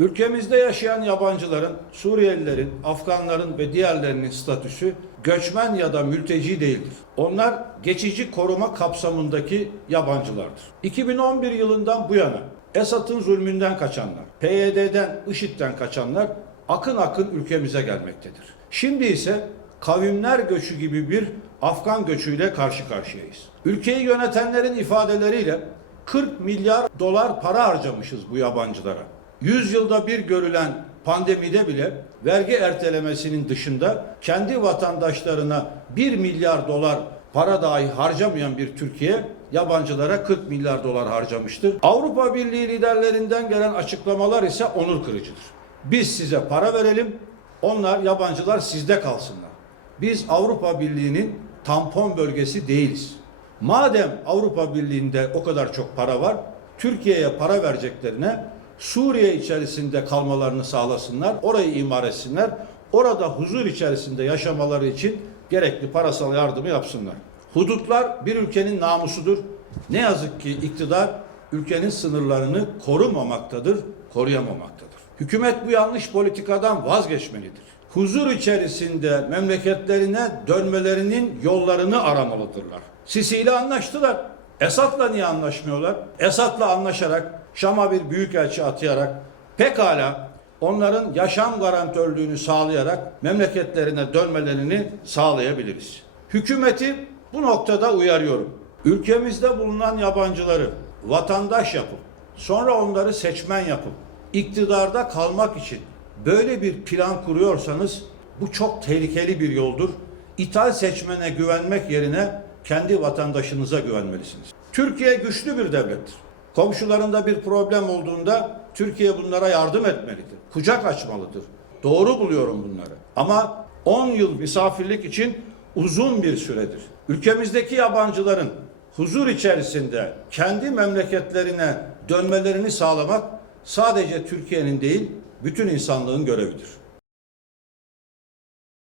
Ülkemizde yaşayan yabancıların, Suriyelilerin, Afganların ve diğerlerinin statüsü göçmen ya da mülteci değildir. Onlar geçici koruma kapsamındaki yabancılardır. 2011 yılından bu yana Esad'ın zulmünden kaçanlar, PYD'den, IŞİD'den kaçanlar akın akın ülkemize gelmektedir. Şimdi ise kavimler göçü gibi bir Afgan göçüyle karşı karşıyayız. Ülkeyi yönetenlerin ifadeleriyle 40 milyar dolar para harcamışız bu yabancılara. 100 yılda bir görülen pandemide bile vergi ertelemesinin dışında kendi vatandaşlarına 1 milyar dolar para dahi harcamayan bir Türkiye yabancılara 40 milyar dolar harcamıştır. Avrupa Birliği liderlerinden gelen açıklamalar ise onur kırıcıdır. Biz size para verelim, onlar yabancılar sizde kalsınlar. Biz Avrupa Birliği'nin tampon bölgesi değiliz. Madem Avrupa Birliği'nde o kadar çok para var, Türkiye'ye para vereceklerine Suriye içerisinde kalmalarını sağlasınlar, orayı imar etsinler, orada huzur içerisinde yaşamaları için gerekli parasal yardımı yapsınlar. Hudutlar bir ülkenin namusudur. Ne yazık ki iktidar ülkenin sınırlarını korumamaktadır, koruyamamaktadır. Hükümet bu yanlış politikadan vazgeçmelidir. Huzur içerisinde memleketlerine dönmelerinin yollarını aramalıdırlar. Sisi ile anlaştılar. Esad'la niye anlaşmıyorlar? Esad'la anlaşarak, Şam'a bir büyükelçi atayarak, pekala onların yaşam garantörlüğünü sağlayarak memleketlerine dönmelerini sağlayabiliriz. Hükümeti bu noktada uyarıyorum. Ülkemizde bulunan yabancıları vatandaş yapıp, sonra onları seçmen yapıp, iktidarda kalmak için böyle bir plan kuruyorsanız bu çok tehlikeli bir yoldur. İthal seçmene güvenmek yerine kendi vatandaşınıza güvenmelisiniz. Türkiye güçlü bir devlettir. Komşularında bir problem olduğunda Türkiye bunlara yardım etmelidir. Kucak açmalıdır. Doğru buluyorum bunları. Ama 10 yıl misafirlik için uzun bir süredir. Ülkemizdeki yabancıların huzur içerisinde kendi memleketlerine dönmelerini sağlamak sadece Türkiye'nin değil, bütün insanlığın görevidir.